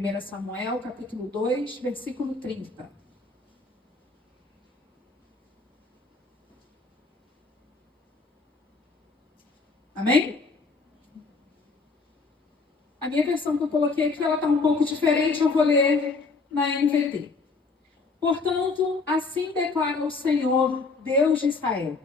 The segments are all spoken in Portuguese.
1 Samuel, capítulo 2, versículo 30. Amém? A minha versão que eu coloquei aqui, ela está um pouco diferente, eu vou ler na NVT. Portanto, assim declara o Senhor, Deus de Israel.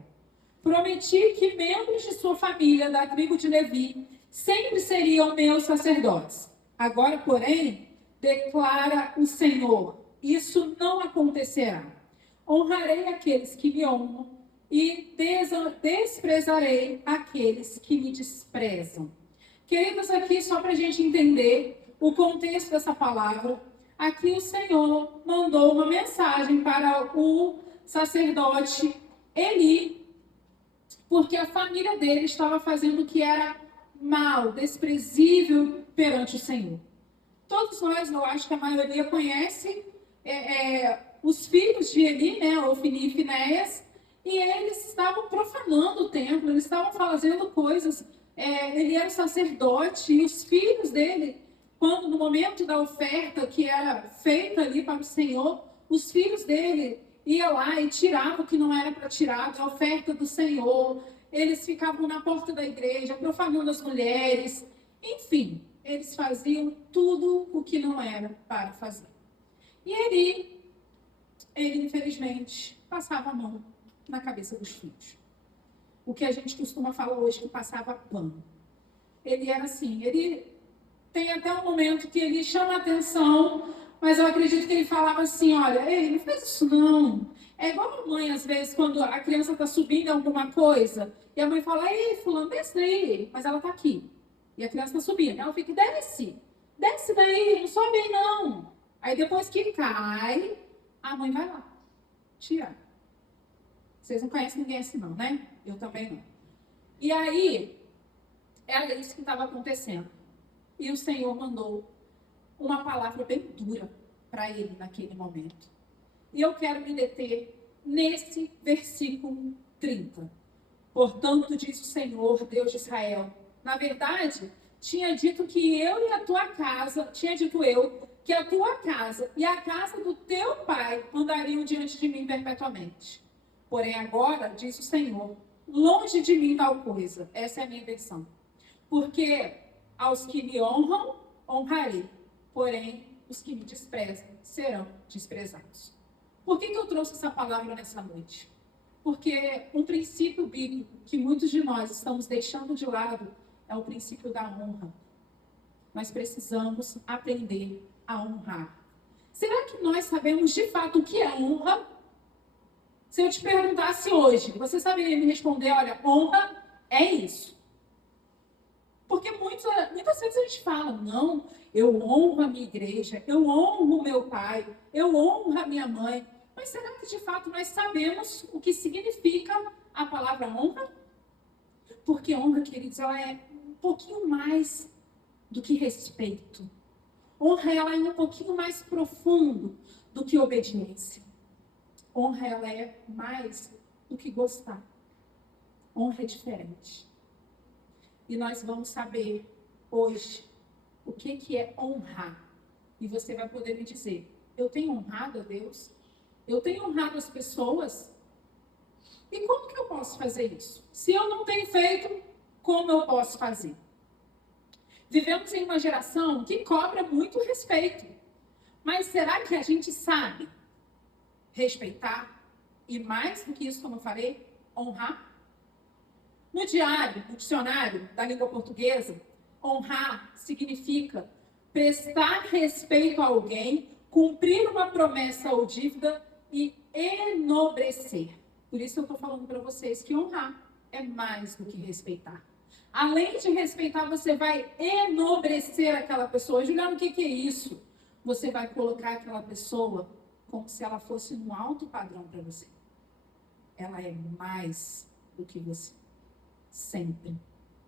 Prometi que membros de sua família, da tribo de Levi, sempre seriam meus sacerdotes. Agora, porém, declara o Senhor, isso não acontecerá. Honrarei aqueles que me honram e desprezarei aqueles que me desprezam. Queridos, aqui só para a gente entender o contexto dessa palavra, aqui o Senhor mandou uma mensagem para o sacerdote Eli, porque a família dele estava fazendo o que era mal, desprezível perante o Senhor. Todos nós, eu acho que a maioria conhece os filhos de Eli, né, Ofni e Finéias, e eles estavam profanando o templo, eles estavam fazendo coisas. Ele era sacerdote e os filhos dele, quando no momento da oferta que era feita ali para o Senhor, os filhos dele iam lá e tiravam o que não era para tirar da oferta do Senhor. Eles ficavam na porta da igreja, profanando as mulheres. Enfim, eles faziam tudo o que não era para fazer. E ele infelizmente, passava a mão na cabeça dos filhos. O que a gente costuma falar hoje, que passava pano. Ele era assim, ele tem até um momento que ele chama a atenção, mas eu acredito que ele falava assim, olha, ei, não faz isso não. É igual a mãe, às vezes, quando a criança está subindo em alguma coisa, e a mãe fala, ei, fulano, desce daí, mas ela está aqui. E a criança está subindo, ela fica, desce daí, não sobe aí não. Aí depois que cai, a mãe vai lá, tira. Vocês não conhecem ninguém assim não, né? Eu também não. E aí, era isso que estava acontecendo. E o Senhor mandou uma palavra bem dura para ele naquele momento. E eu quero me deter nesse versículo 30. Portanto, diz o Senhor, Deus de Israel. Na verdade, tinha dito que eu e a tua casa, que a tua casa e a casa do teu pai andariam diante de mim perpetuamente. Porém, agora, diz o Senhor, longe de mim tal coisa. Essa é a minha versão. Porque aos que me honram, honrarei. Porém, os que me desprezam serão desprezados. Por que eu trouxe essa palavra nessa noite? Porque um princípio bíblico que muitos de nós estamos deixando de lado é o princípio da honra. Nós precisamos aprender a honrar. Será que nós sabemos de fato o que é honra? Se eu te perguntasse hoje, você saberia me responder, olha, honra é isso. Porque muitas vezes a gente fala, não, eu honro a minha igreja, eu honro o meu pai, eu honro a minha mãe. Mas será que de fato nós sabemos o que significa a palavra honra? Porque honra, queridos, ela é um pouquinho mais do que respeito. Honra, ela é um pouquinho mais profundo do que obediência. Honra, ela é mais do que gostar. Honra é diferente. E nós vamos saber hoje o que é honrar. E você vai poder me dizer, eu tenho honrado a Deus? Eu tenho honrado as pessoas? E como que eu posso fazer isso? Se eu não tenho feito, como eu posso fazer? Vivemos em uma geração que cobra muito respeito. Mas será que a gente sabe respeitar? E mais do que isso, como eu falei, honrar? No dicionário da língua portuguesa, honrar significa prestar respeito a alguém, cumprir uma promessa ou dívida e enobrecer. Por isso eu estou falando para vocês que honrar é mais do que respeitar. Além de respeitar, você vai enobrecer aquela pessoa. Juliana, o que é isso? Você vai colocar aquela pessoa como se ela fosse um alto padrão para você. Ela é mais do que você. Sempre.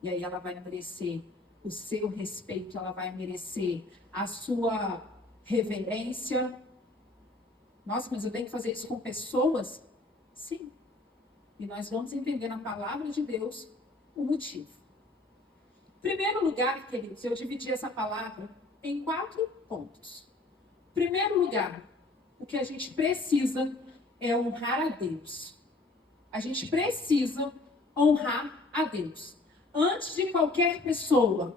E aí ela vai merecer o seu respeito, ela vai merecer a sua reverência. Nossa, mas eu tenho que fazer isso com pessoas? Sim. E nós vamos entender na palavra de Deus o motivo. Em primeiro lugar, queridos, eu dividi essa palavra em 4 pontos. Em primeiro lugar, o que a gente precisa é honrar a Deus. A gente precisa honrar a Deus. Antes de qualquer pessoa,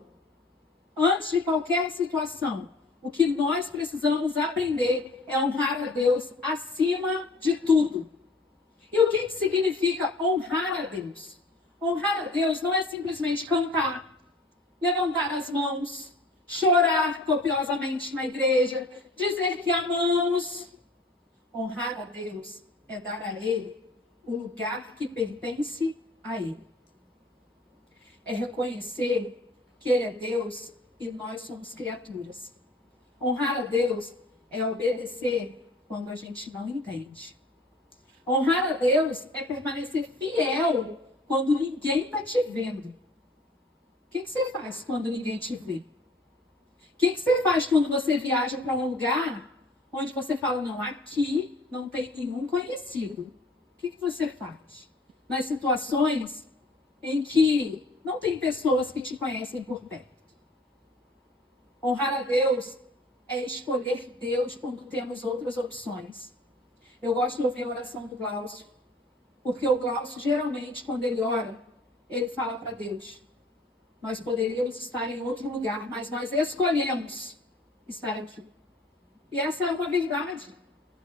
antes de qualquer situação, o que nós precisamos aprender é honrar a Deus acima de tudo. E o que significa honrar a Deus? Honrar a Deus não é simplesmente cantar, levantar as mãos, chorar copiosamente na igreja, dizer que amamos. Honrar a Deus é dar a Ele o lugar que pertence a Ele. É reconhecer que Ele é Deus e nós somos criaturas. Honrar a Deus é obedecer quando a gente não entende. Honrar a Deus é permanecer fiel quando ninguém está te vendo. O que você faz quando ninguém te vê? O que você faz quando você viaja para um lugar onde você fala, não, aqui não tem nenhum conhecido? O que você faz? Nas situações em que não tem pessoas que te conhecem por perto. Honrar a Deus é escolher Deus quando temos outras opções. Eu gosto de ouvir a oração do Glaucio, porque o Glaucio, geralmente, quando ele ora, ele fala para Deus, nós poderíamos estar em outro lugar, mas nós escolhemos estar aqui. E essa é uma verdade.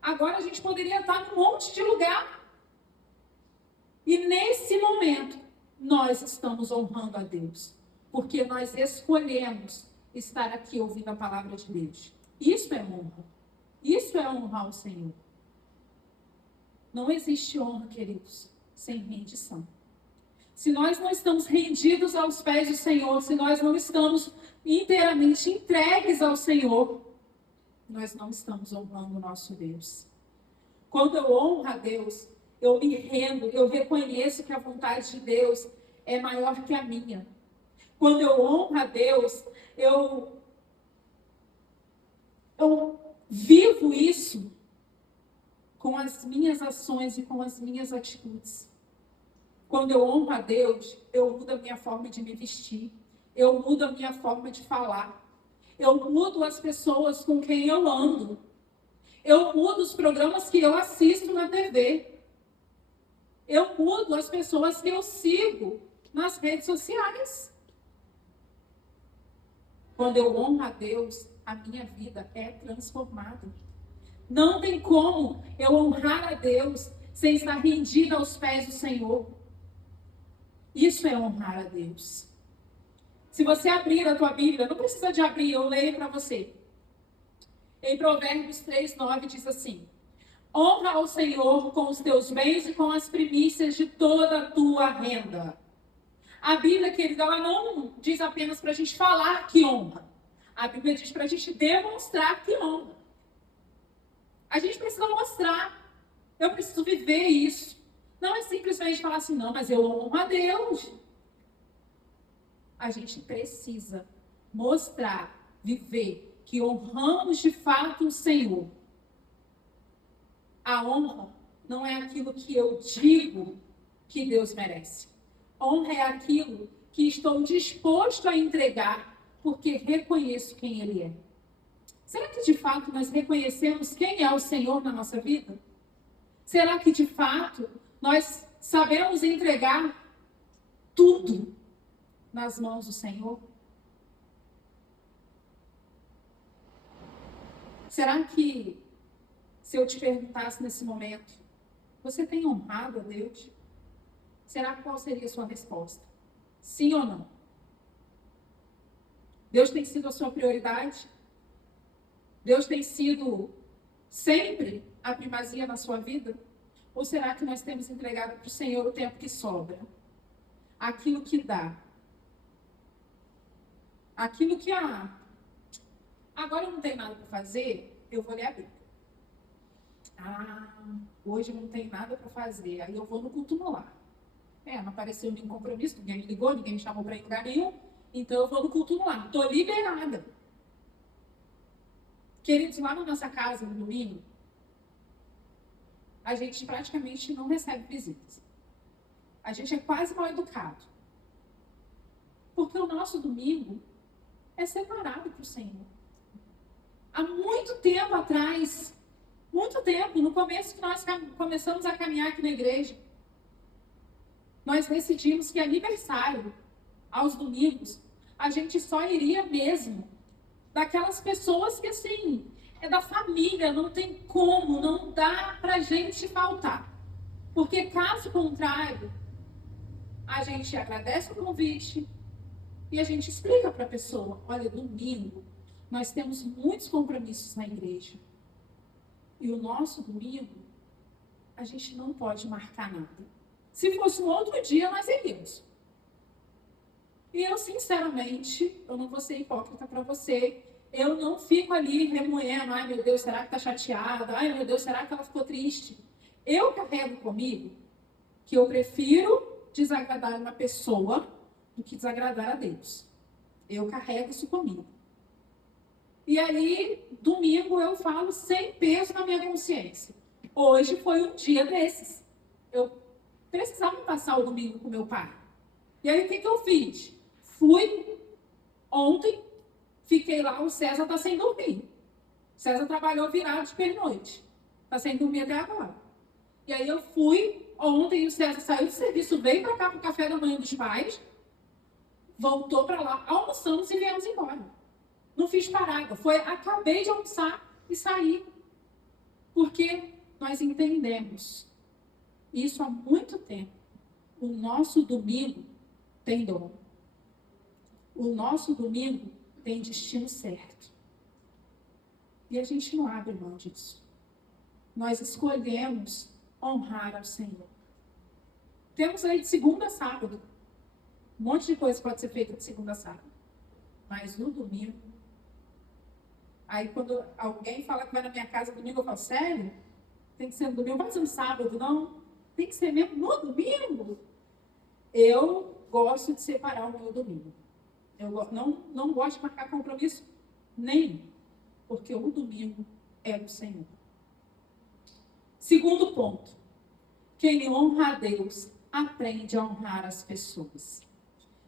Agora a gente poderia estar num monte de lugar. E nesse momento, nós estamos honrando a Deus, porque nós escolhemos estar aqui ouvindo a palavra de Deus. Isso é honra. Isso é honrar o Senhor. Não existe honra, queridos, sem rendição. Se nós não estamos rendidos aos pés do Senhor, se nós não estamos inteiramente entregues ao Senhor, nós não estamos honrando o nosso Deus. Quando eu honro a Deus, eu me rendo, eu reconheço que a vontade de Deus é maior que a minha. Quando eu honro a Deus, eu vivo isso com as minhas ações e com as minhas atitudes. Quando eu honro a Deus, eu mudo a minha forma de me vestir, eu mudo a minha forma de falar, eu mudo as pessoas com quem eu ando, eu mudo os programas que eu assisto na TV, eu mudo as pessoas que eu sigo nas redes sociais. Quando eu honro a Deus, a minha vida é transformada. Não tem como eu honrar a Deus sem estar rendida aos pés do Senhor. Isso é honrar a Deus. Se você abrir a tua Bíblia, não precisa de abrir, eu leio para você. Em Provérbios 3:9 diz assim: honra ao Senhor com os teus bens e com as primícias de toda a tua renda. A Bíblia, querida, ela não diz apenas para a gente falar que honra. A Bíblia diz para a gente demonstrar que honra. A gente precisa mostrar. Eu preciso viver isso. Não é simplesmente falar assim, não, mas eu honro a Deus. A gente precisa mostrar, viver, que honramos de fato o Senhor. A honra não é aquilo que eu digo que Deus merece. Honra é aquilo que estou disposto a entregar, porque reconheço quem Ele é. Será que de fato nós reconhecemos quem é o Senhor na nossa vida? Será que de fato nós sabemos entregar tudo nas mãos do Senhor? Será que, se eu te perguntasse nesse momento, você tem honrado a Deus? Será qual seria a sua resposta? Sim ou não? Deus tem sido a sua prioridade? Deus tem sido sempre a primazia na sua vida? Ou será que nós temos entregado para o Senhor o tempo que sobra? Aquilo que dá. Aquilo que, agora eu não tenho nada para fazer, eu vou ler a Bíblia. Hoje eu não tenho nada para fazer, aí eu vou no culto no lar. Não apareceu nenhum compromisso, ninguém me ligou, ninguém me chamou para ir em lugar nenhum, então eu vou no culto no lar. Estou liberada. Queridos, lá na nossa casa, no domingo, a gente praticamente não recebe visitas. A gente é quase mal educado. Porque o nosso domingo é separado para o Senhor. há muito tempo atrás, muito tempo, no começo que nós começamos a caminhar aqui na igreja, nós decidimos que aniversário, aos domingos, a gente só iria mesmo daquelas pessoas que, assim, é da família, não tem como, não dá pra gente faltar. Porque, caso contrário, a gente agradece o convite e a gente explica para a pessoa, olha, domingo, nós temos muitos compromissos na igreja. E o nosso domingo, a gente não pode marcar nada. Se fosse um outro dia, nós iríamos. E eu, sinceramente, eu não vou ser hipócrita para você, eu não fico ali remoendo, ai meu Deus, será que está chateada? Ai meu Deus, será que ela ficou triste? Eu carrego comigo que eu prefiro desagradar uma pessoa do que desagradar a Deus. Eu carrego isso comigo. E aí, domingo, eu falo sem peso na minha consciência. Hoje foi um dia desses. Eu precisava passar o domingo com meu pai. E aí, o que eu fiz? Fui ontem, fiquei lá, o César está sem dormir. O César trabalhou virado de pernoite. Está sem dormir até agora. E aí eu fui, ontem o César saiu do serviço, veio para cá para o café da manhã dos pais, voltou para lá, almoçamos e viemos embora. Não fiz parada, acabei de almoçar e saí. Porque nós entendemos isso há muito tempo. O nosso domingo tem dom. O nosso domingo tem destino certo. E a gente não abre mão disso. Nós escolhemos honrar ao Senhor. Temos aí de segunda a sábado. Um monte de coisa pode ser feita de segunda a sábado. Mas no domingo, aí quando alguém fala que vai na minha casa domingo, eu falo, sério? Tem que ser no domingo, não pode ser no sábado, não? Tem que ser mesmo no domingo? Eu gosto de separar o meu domingo. Eu não gosto de marcar compromisso nenhum, porque o domingo é do Senhor. Segundo ponto, quem honra a Deus aprende a honrar as pessoas.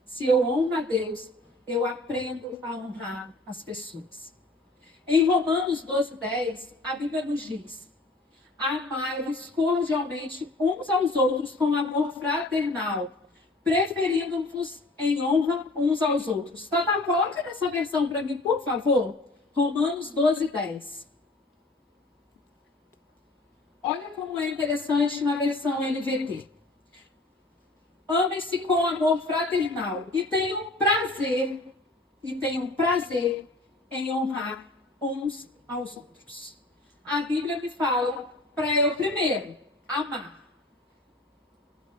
Se eu honro a Deus, eu aprendo a honrar as pessoas. Em Romanos 12:10, a Bíblia nos diz: amai-vos cordialmente uns aos outros com amor fraternal, preferindo-vos em honra uns aos outros. Tata, coloca nessa versão para mim, por favor. Romanos 12:10. Olha como é interessante na versão NVT. Amem-se com amor fraternal e tenham prazer em honrar uns aos outros. A Bíblia me fala para eu primeiro amar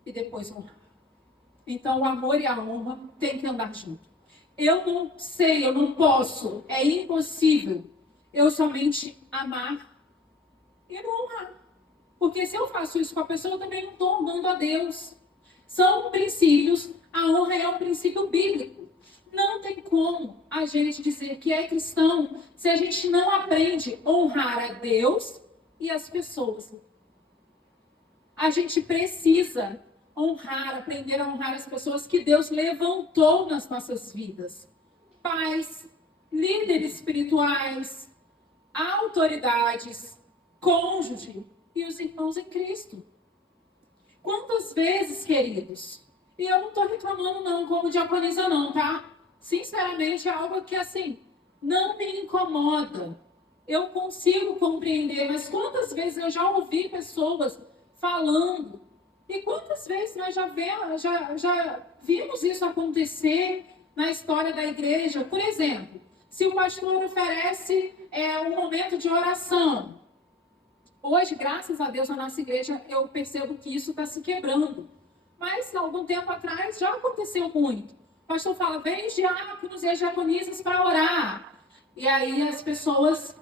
e depois honrar. Então o amor e a honra têm que andar junto. Eu não sei, eu não posso, é impossível eu somente amar e não honrar. Porque se eu faço isso com a pessoa, eu também não estou honrando a Deus. São princípios, a honra é um princípio bíblico. Não tem como a gente dizer que é cristão se a gente não aprende a honrar a Deus e as pessoas. A gente precisa aprender a honrar as pessoas que Deus levantou nas nossas vidas. Pais, líderes espirituais, autoridades, cônjuge e os irmãos em Cristo. Quantas vezes, queridos, e eu não estou reclamando não, como diaconisa não, tá? Sinceramente, é algo que, assim, não me incomoda. Eu consigo compreender, mas quantas vezes eu já ouvi pessoas falando, e quantas vezes nós já vimos isso acontecer na história da igreja. Por exemplo, se o pastor oferece um momento de oração, hoje, graças a Deus, na nossa igreja, eu percebo que isso está se quebrando. Mas, algum tempo atrás, já aconteceu muito. O pastor fala, vem os diáconos e as diaconisas para orar. E aí as pessoas,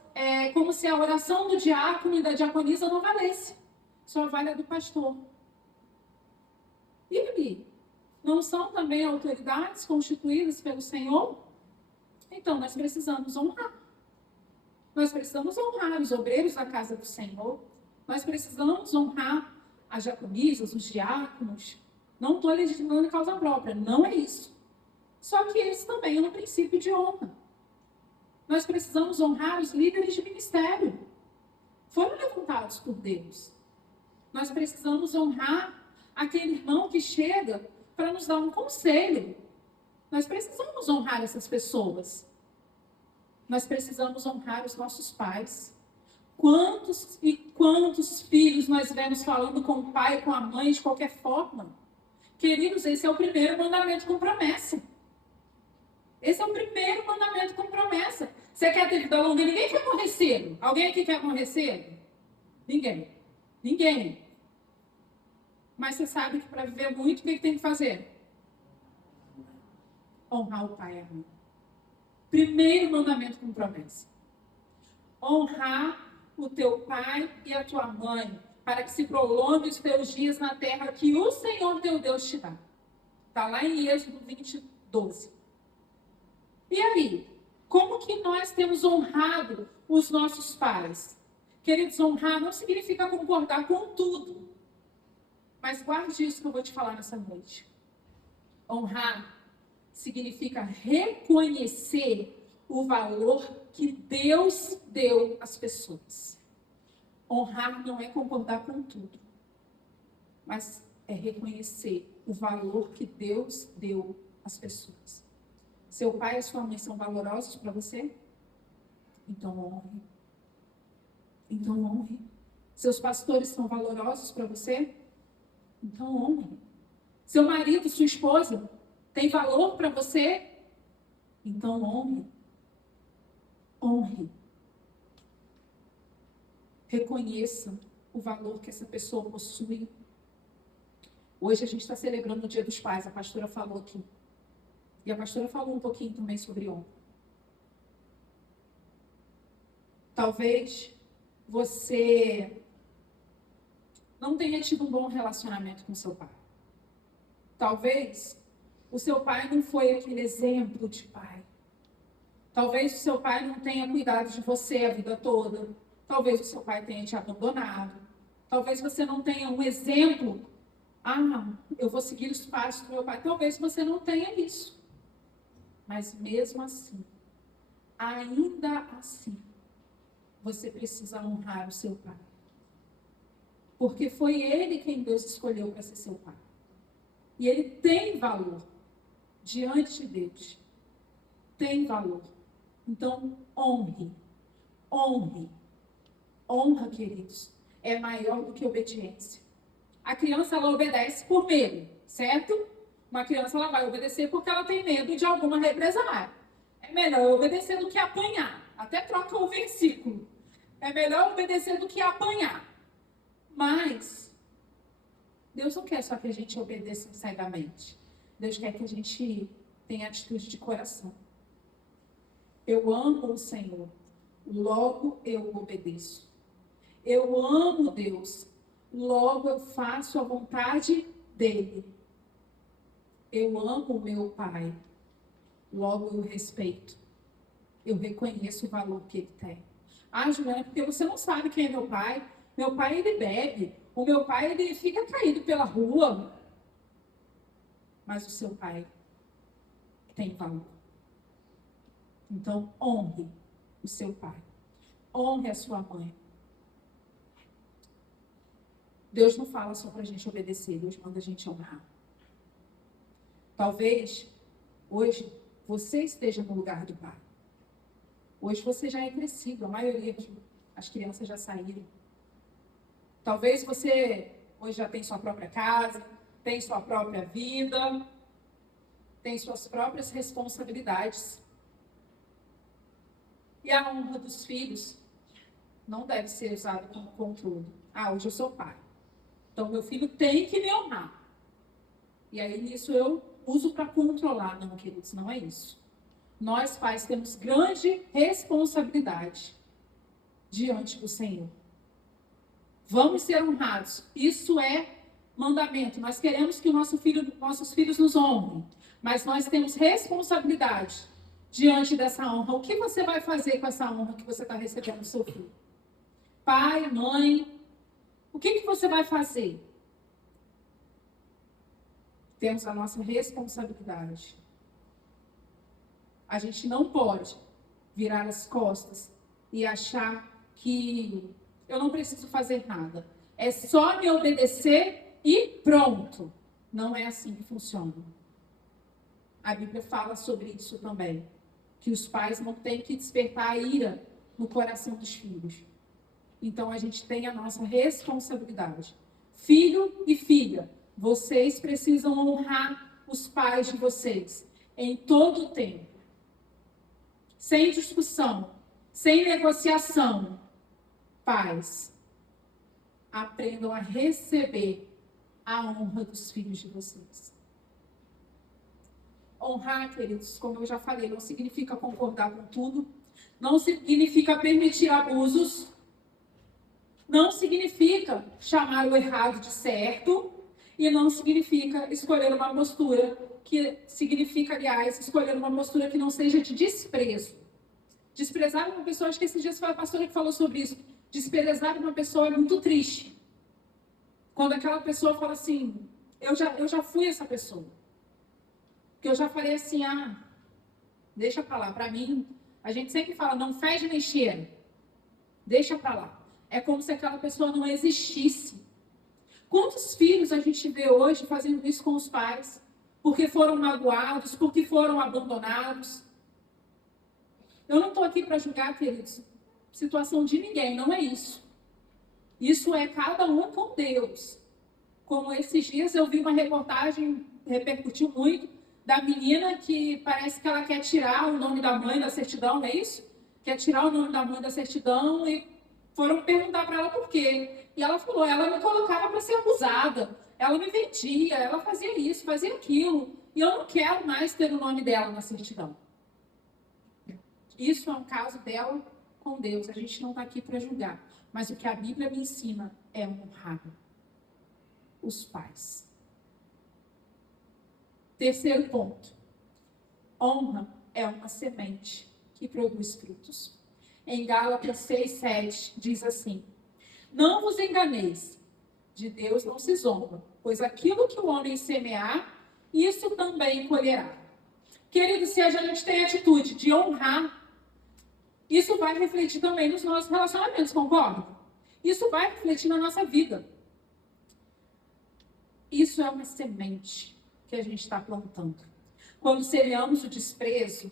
como se a oração do diácono e da diaconisa não valesse. Só vale a do pastor. E aí? Não são também autoridades constituídas pelo Senhor? Então, nós precisamos honrar. Nós precisamos honrar os obreiros da casa do Senhor. Nós precisamos honrar as diaconisas, os diáconos. Não estou legitimando em causa própria, não é isso. Só que esse também é um princípio de honra. Nós precisamos honrar os líderes de ministério. Foram levantados por Deus. Nós precisamos honrar aquele irmão que chega para nos dar um conselho. Nós precisamos honrar essas pessoas. Nós precisamos honrar os nossos pais. Quantos e quantos filhos nós vemos falando com o pai, com a mãe, de qualquer forma? Queridos, esse é o primeiro mandamento com promessa. Esse é o primeiro mandamento com promessa. Você quer ter vida longa? Ninguém quer morrer cedo. Alguém aqui quer morrer cedo? Ninguém. Ninguém. Mas você sabe que para viver muito, o que tem que fazer? Honrar o pai e a mãe. Primeiro mandamento com promessa. Honrar o teu pai e a tua mãe, para que se prolongue os teus dias na terra que o Senhor teu Deus te dá. Está lá em Êxodo 20, 12. E aí, como que nós temos honrado os nossos pais? Queridos, honrar não significa concordar com tudo. Mas guarde isso que eu vou te falar nessa noite. Honrar significa reconhecer o valor que Deus deu às pessoas. Honrar não é concordar com tudo, mas é reconhecer o valor que Deus deu às pessoas. Seu pai e sua mãe são valorosos para você? Então honre. Então honre. Seus pastores são valorosos para você? Então honre. Seu marido, sua esposa, tem valor para você? Então honre. Honre. Reconheça o valor que essa pessoa possui. Hoje a gente está celebrando o Dia dos Pais, a pastora falou aqui. E a pastora falou um pouquinho também sobre honra. Talvez você não tenha tido um bom relacionamento com seu pai. Talvez o seu pai não foi aquele exemplo de pai. Talvez o seu pai não tenha cuidado de você a vida toda. Talvez o seu pai tenha te abandonado. Talvez você não tenha um exemplo. Eu vou seguir os passos do meu pai. Talvez você não tenha isso. Mas mesmo assim, ainda assim, você precisa honrar o seu pai. Porque foi ele quem Deus escolheu para ser seu pai. E ele tem valor diante de Deus. Tem valor. Então, honre. Honre. Honra, queridos, é maior do que obediência. A criança, ela obedece por medo, certo? Uma criança, ela vai obedecer porque ela tem medo de alguma represália. É melhor obedecer do que apanhar. Até troca o versículo. É melhor obedecer do que apanhar. Mas Deus não quer só que a gente obedeça cegamente. Deus quer que a gente tenha atitude de coração. Eu amo o Senhor, logo eu obedeço. Eu amo Deus, logo eu faço a vontade dele. Eu amo o meu pai, logo eu respeito. Eu reconheço o valor que ele tem. Juliana, porque você não sabe quem é meu pai. Meu pai, ele bebe. O meu pai, ele fica caído pela rua. Mas o seu pai tem valor. Então, honre o seu pai. Honre a sua mãe. Deus não fala só para a gente obedecer, Deus manda a gente honrar. Talvez, hoje, você esteja no lugar do pai. Hoje você já é crescido, a maioria das crianças já saíram. Talvez você hoje já tem sua própria casa, tem sua própria vida, tem suas próprias responsabilidades. E a honra dos filhos não deve ser usada como controle. Hoje eu sou pai. Então, meu filho tem que me honrar. E aí, nisso, eu uso para controlar. Não, queridos, não é isso. Nós, pais, temos grande responsabilidade diante do Senhor. Vamos ser honrados. Isso é mandamento. Nós queremos que nossos filhos nos honrem. Mas nós temos responsabilidade diante dessa honra. O que você vai fazer com essa honra que você está recebendo do seu filho? Pai, mãe, o que você vai fazer? Temos a nossa responsabilidade. A gente não pode virar as costas e achar que eu não preciso fazer nada. É só me obedecer e pronto. Não é assim que funciona. A Bíblia fala sobre isso também. Que os pais não têm que despertar a ira no coração dos filhos. Então a gente tem a nossa responsabilidade. Filho e filha, vocês precisam honrar os pais de vocês em todo o tempo. Sem discussão, sem negociação. Pais, aprendam a receber a honra dos filhos de vocês. Honrar, queridos, como eu já falei, não significa concordar com tudo, não significa permitir abusos, não significa chamar o errado de certo e não significa escolher uma postura que significa, aliás, escolher uma postura que não seja de desprezo. Desprezar uma pessoa, acho que esses dias foi a pastora que falou sobre isso. Desprezar uma pessoa é muito triste. Quando aquela pessoa fala assim, eu já fui essa pessoa. Porque eu já falei assim, deixa pra lá. Pra mim, a gente sempre fala, não fede nem cheira. Deixa pra lá. É como se aquela pessoa não existisse. Quantos filhos a gente vê hoje fazendo isso com os pais? Porque foram magoados, porque foram abandonados. Eu não estou aqui para julgar, queridos, situação de ninguém, não é isso. Isso é cada um com Deus. Como esses dias eu vi uma reportagem, repercutiu muito, da menina que parece que ela quer tirar o nome da mãe da certidão, não é isso? Quer tirar o nome da mãe da certidão e foram perguntar para ela por quê. E ela falou, ela me colocava para ser abusada, ela me vendia, ela fazia isso, fazia aquilo, e eu não quero mais ter o nome dela na certidão. Isso é um caso dela com Deus, a gente não está aqui para julgar. Mas o que a Bíblia me ensina é honrar os pais. Terceiro ponto. Honra é uma semente que produz frutos. Em Gálatas 6:7 diz assim: não vos enganeis, de Deus não se zomba, pois aquilo que o homem semear, isso também colherá. Querido, se a gente tem a atitude de honrar, isso vai refletir também nos nossos relacionamentos, concorda? Isso vai refletir na nossa vida. Isso é uma semente que a gente está plantando. Quando semeamos o desprezo,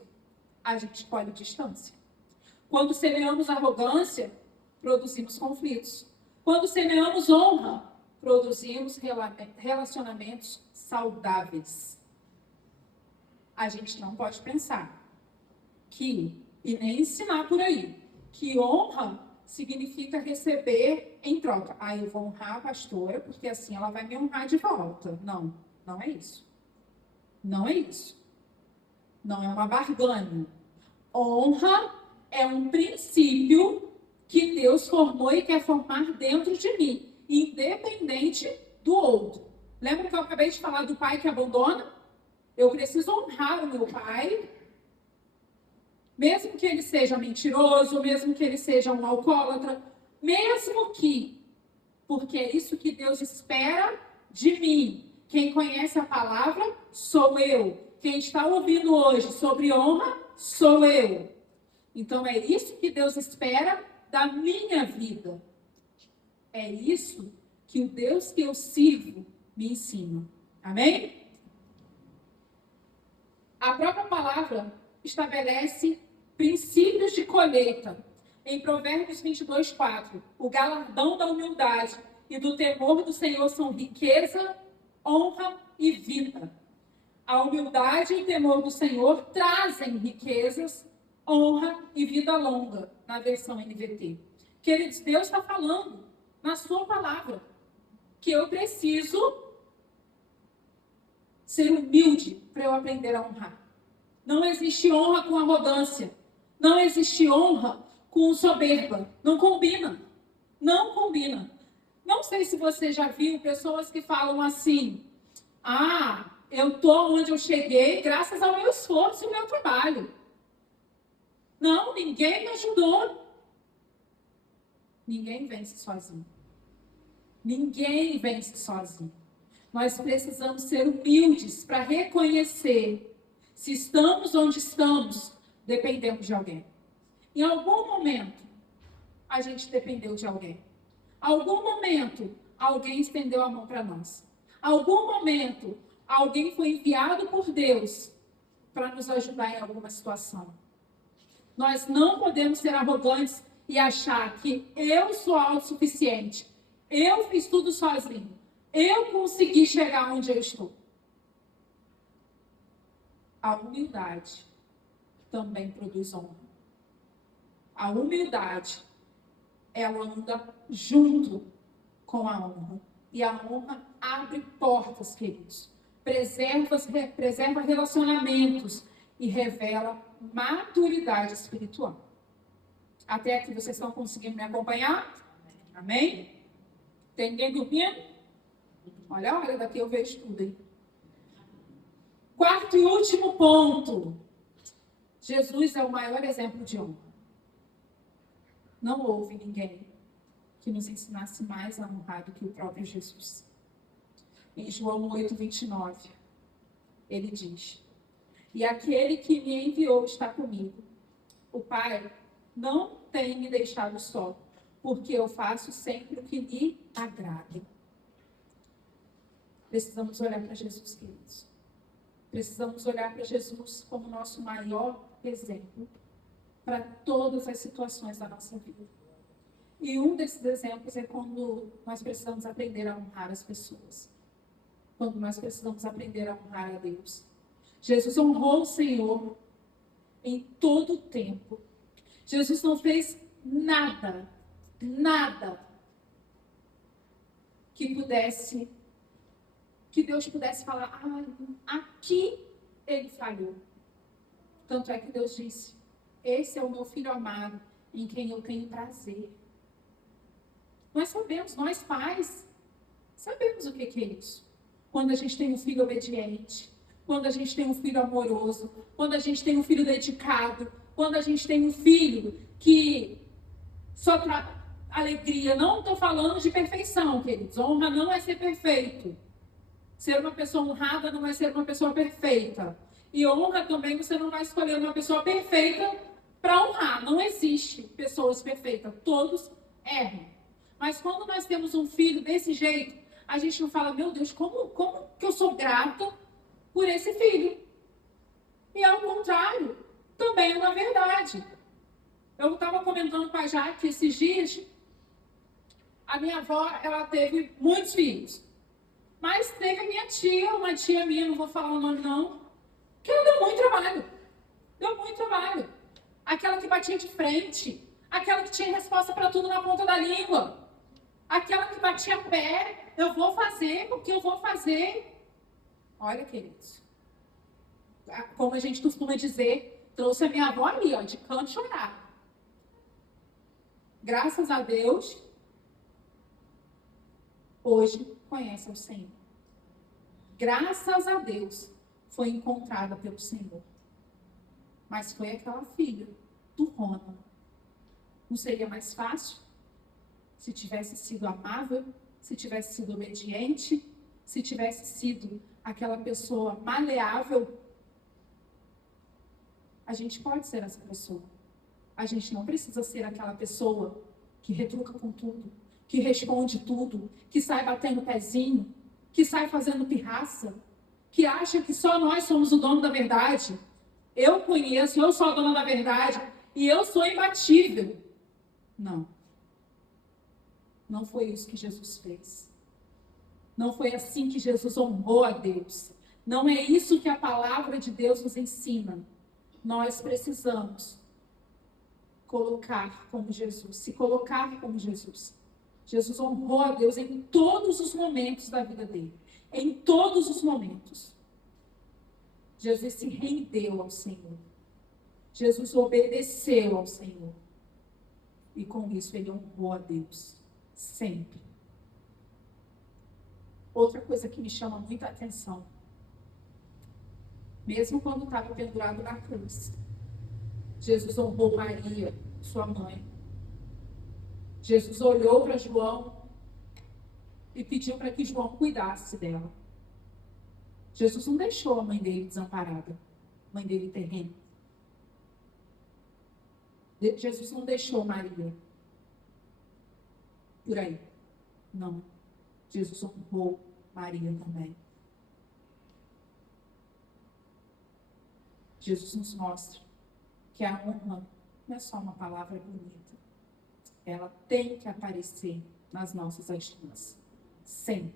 a gente colhe distância. Quando semeamos arrogância, produzimos conflitos. Quando semeamos honra, produzimos relacionamentos saudáveis. A gente não pode pensar que, e nem ensinar por aí, que honra significa receber em troca. Eu vou honrar a pastora, porque assim ela vai me honrar de volta. Não, não é isso. Não é isso. Não é uma barganha. Honra é um princípio que Deus formou e quer formar dentro de mim, independente do outro. Lembra que eu acabei de falar do pai que abandona? Eu preciso honrar o meu pai, mesmo que ele seja mentiroso, mesmo que ele seja um alcoólatra, mesmo que, porque é isso que Deus espera de mim. Quem conhece a palavra, sou eu. Quem está ouvindo hoje sobre honra, sou eu. Então é isso que Deus espera da minha vida. É isso que o Deus que eu sirvo me ensina. Amém? A própria palavra estabelece princípios de colheita. Em Provérbios 22:4, o galardão da humildade e do temor do Senhor são riqueza, honra e vida. A humildade e o temor do Senhor trazem riquezas, honra e vida longa, na versão NVT. Queridos, Deus está falando na sua palavra que eu preciso ser humilde para eu aprender a honrar. Não existe honra com arrogância. Não existe honra com soberba. Não combina. Não combina. Não sei se você já viu pessoas que falam assim: eu estou onde eu cheguei graças ao meu esforço e ao meu trabalho. Não, ninguém me ajudou. Ninguém vence sozinho. Ninguém vence sozinho. Nós precisamos ser humildes para reconhecer se estamos onde estamos, dependemos de alguém. Em algum momento, a gente dependeu de alguém. Algum momento, alguém estendeu a mão para nós. Algum momento, alguém foi enviado por Deus para nos ajudar em alguma situação. Nós não podemos ser arrogantes e achar que eu sou autossuficiente. Eu fiz tudo sozinho. Eu consegui chegar onde eu estou. A humildade também produz honra. A humildade, ela anda junto com a honra. E a honra abre portas, queridos. Preserva relacionamentos e revela maturidade espiritual. Até aqui vocês estão conseguindo me acompanhar? Amém? Tem ninguém dormindo? Olha, daqui eu vejo tudo, hein? Quarto e último ponto. Jesus é o maior exemplo de honra. Não houve ninguém que nos ensinasse mais a honrar do que o próprio Jesus. Em João 8:29, ele diz: e aquele que me enviou está comigo. O Pai não tem me deixado só, porque eu faço sempre o que lhe agrada. Precisamos olhar para Jesus, queridos. Precisamos olhar para Jesus como nosso maior exemplo para todas as situações da nossa vida. E um desses exemplos é quando nós precisamos aprender a honrar as pessoas. Quando nós precisamos aprender a honrar a Deus. Jesus honrou o Senhor em todo o tempo. Jesus não fez nada que Deus pudesse falar, aqui ele falhou. Tanto é que Deus disse, esse é o meu filho amado, em quem eu tenho prazer. Nós sabemos, nós pais, sabemos o que é isso. Quando a gente tem um filho obediente, quando a gente tem um filho amoroso, quando a gente tem um filho dedicado, quando a gente tem um filho que só traz alegria. Não estou falando de perfeição, queridos. Honra não é ser perfeito. Ser uma pessoa honrada não é ser uma pessoa perfeita. E honra também, você não vai escolher uma pessoa perfeita para honrar. Não existe pessoas perfeitas. Todos erram. Mas quando nós temos um filho desse jeito, a gente não fala, meu Deus, como que eu sou grata por esse filho? E ao contrário, também é uma verdade. Eu estava comentando com a Jaque esses dias, a minha avó, ela teve muitos filhos. Mas teve a minha tia, uma tia minha, não vou falar o nome não, que ela deu muito trabalho. Deu muito trabalho. Aquela que batia de frente, aquela que tinha resposta para tudo na ponta da língua. Aquela que batia pé, eu vou fazer porque eu vou fazer. Olha, queridos, como a gente costuma dizer, trouxe a minha avó ali, ó, de canto chorar. Graças a Deus, hoje conhece o Senhor. Graças a Deus, foi encontrada pelo Senhor. Mas foi aquela filha do Ronald. Não seria mais fácil? Se tivesse sido amável, se tivesse sido obediente, se tivesse sido aquela pessoa maleável, a gente pode ser essa pessoa. A gente não precisa ser aquela pessoa que retruca com tudo, que responde tudo, que sai batendo pezinho, que sai fazendo pirraça, que acha que só nós somos o dono da verdade. Eu conheço, eu sou a dona da verdade e eu sou imbatível. Não. Não foi isso que Jesus fez. Não foi assim que Jesus honrou a Deus. Não é isso que a palavra de Deus nos ensina. Nós precisamos colocar como Jesus, se colocar como Jesus. Jesus honrou a Deus em todos os momentos da vida dele. Em todos os momentos. Jesus se rendeu ao Senhor. Jesus obedeceu ao Senhor. E com isso ele honrou a Deus. Sempre. Outra coisa que me chama muita atenção. Mesmo quando estava pendurado na cruz, Jesus honrou Maria, sua mãe. Jesus olhou para João e pediu para que João cuidasse dela. Jesus não deixou a mãe dele desamparada, mãe dele terrena. Jesus não deixou Maria por aí. Não. Jesus honrou Maria também. Jesus nos mostra que a honra não é só uma palavra bonita. Ela tem que aparecer nas nossas atitudes. Sempre.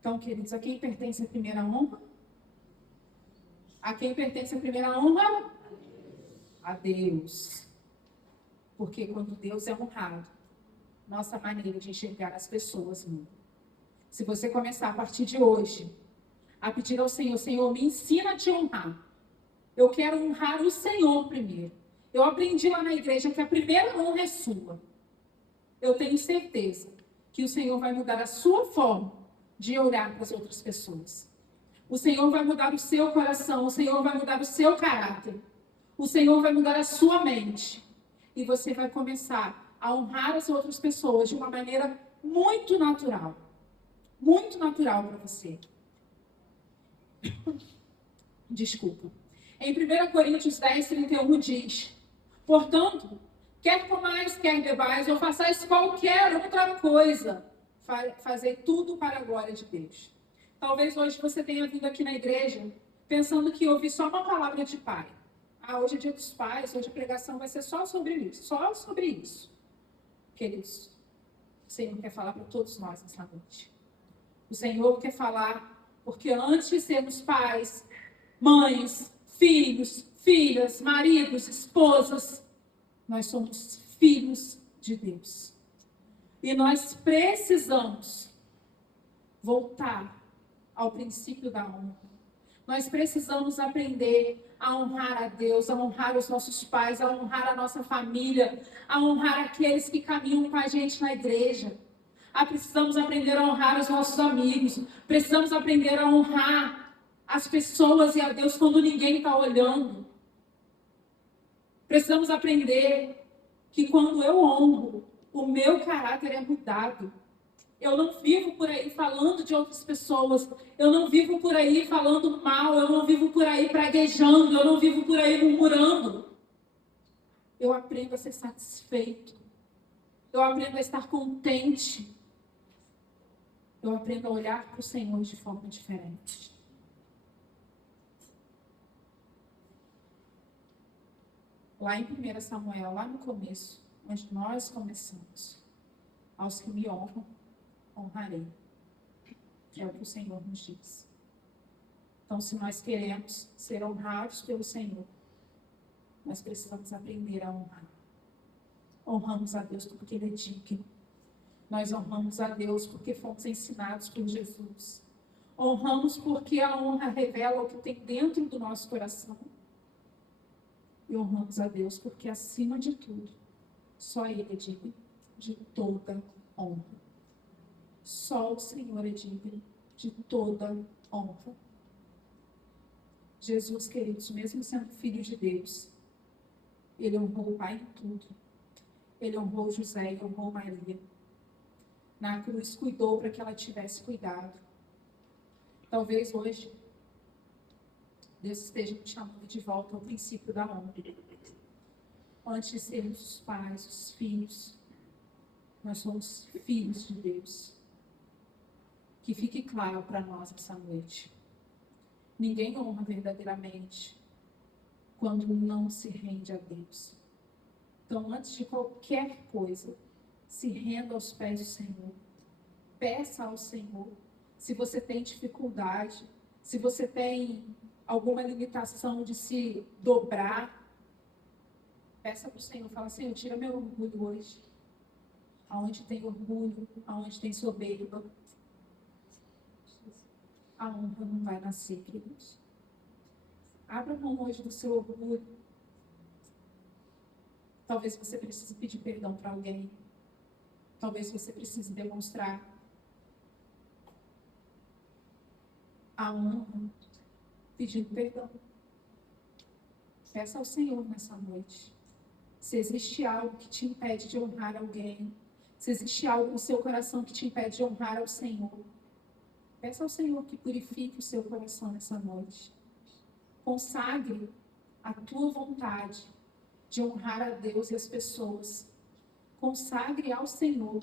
Então, queridos, a quem pertence a primeira honra? A quem pertence a primeira honra? A Deus. Porque quando Deus é honrado, nossa maneira de enxergar as pessoas muda. Se você começar a partir de hoje a pedir ao Senhor, Senhor, me ensina a te honrar. Eu quero honrar o Senhor primeiro. Eu aprendi lá na igreja que a primeira honra é sua. Eu tenho certeza que o Senhor vai mudar a sua forma de olhar para as outras pessoas. O Senhor vai mudar o seu coração, o Senhor vai mudar o seu caráter. O Senhor vai mudar a sua mente. E você vai começar a honrar as outras pessoas de uma maneira muito natural. Muito natural para você. Desculpa. Em 1 Coríntios 10, 31 diz: portanto, quer comais, quer bebais, ou façais qualquer outra coisa, fazei tudo para a glória de Deus. Talvez hoje você tenha vindo aqui na igreja pensando que ouvi só uma palavra de pai. Hoje é dia dos pais, hoje a pregação vai ser só sobre isso. Só sobre isso. Queridos, o Senhor quer falar para todos nós nessa noite. O Senhor quer falar porque antes de sermos pais, mães, filhos, filhas, maridos, esposas, nós somos filhos de Deus. E nós precisamos voltar ao princípio da honra. Nós precisamos aprender a honrar a Deus, a honrar os nossos pais, a honrar a nossa família, a honrar aqueles que caminham com a gente na igreja. Precisamos aprender a honrar os nossos amigos. Precisamos aprender a honrar as pessoas e a Deus quando ninguém está olhando. Precisamos aprender que quando eu honro, o meu caráter é mudado. Eu não vivo por aí falando de outras pessoas. Eu não vivo por aí falando mal. Eu não vivo por aí praguejando. Eu não vivo por aí murmurando. Eu aprendo a ser satisfeito. Eu aprendo a estar contente. Eu aprendo a olhar para o Senhor de forma diferente. Lá em 1 Samuel, lá no começo, onde nós começamos, aos que me honram, honrarei. É o que o Senhor nos diz. Então, se nós queremos ser honrados pelo Senhor, nós precisamos aprender a honrar. Honramos a Deus porque Ele é digno. Nós honramos a Deus porque fomos ensinados por Jesus. Honramos porque a honra revela o que tem dentro do nosso coração. E honramos a Deus porque, acima de tudo, só Ele é digno de toda honra. Só o Senhor é digno de toda honra. Jesus, queridos, mesmo sendo filho de Deus, Ele honrou o Pai em tudo. Ele honrou José e honrou Maria. Na cruz cuidou para que ela tivesse cuidado. Talvez hoje Deus esteja nos chamando de volta ao princípio da honra. Antes de sermos os pais, os filhos, nós somos filhos de Deus. Que fique claro para nós essa noite. Ninguém honra verdadeiramente quando não se rende a Deus. Então, antes de qualquer coisa, se renda aos pés do Senhor. Peça ao Senhor. Se você tem dificuldade, se você tem alguma limitação de se dobrar, peça para o Senhor. Fala, Senhor, tira meu orgulho hoje. Aonde tem orgulho, aonde tem soberba, a honra não vai nascer, queridos. Abra mão hoje do seu orgulho. Talvez você precise pedir perdão para alguém. Talvez você precise demonstrar a honra pedindo perdão. Peça ao Senhor nessa noite. Se existe algo que te impede de honrar alguém, se existe algo no seu coração que te impede de honrar ao Senhor, peça ao Senhor que purifique o seu coração nessa noite. Consagre a tua vontade de honrar a Deus e as pessoas. Consagre ao Senhor.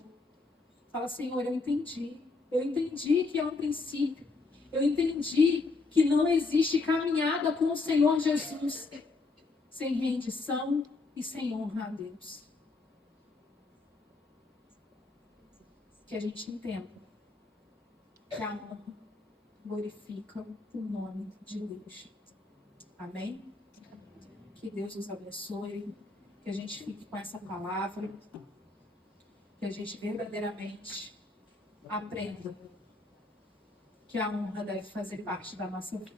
Fala, Senhor, eu entendi. Eu entendi que é um princípio. Eu entendi que não existe caminhada com o Senhor Jesus sem rendição e sem honra a Deus. Que a gente entenda que a honra glorifica o nome de Deus. Amém? Que Deus nos abençoe, que a gente fique com essa palavra, que a gente verdadeiramente aprenda que a honra deve fazer parte da nossa vida.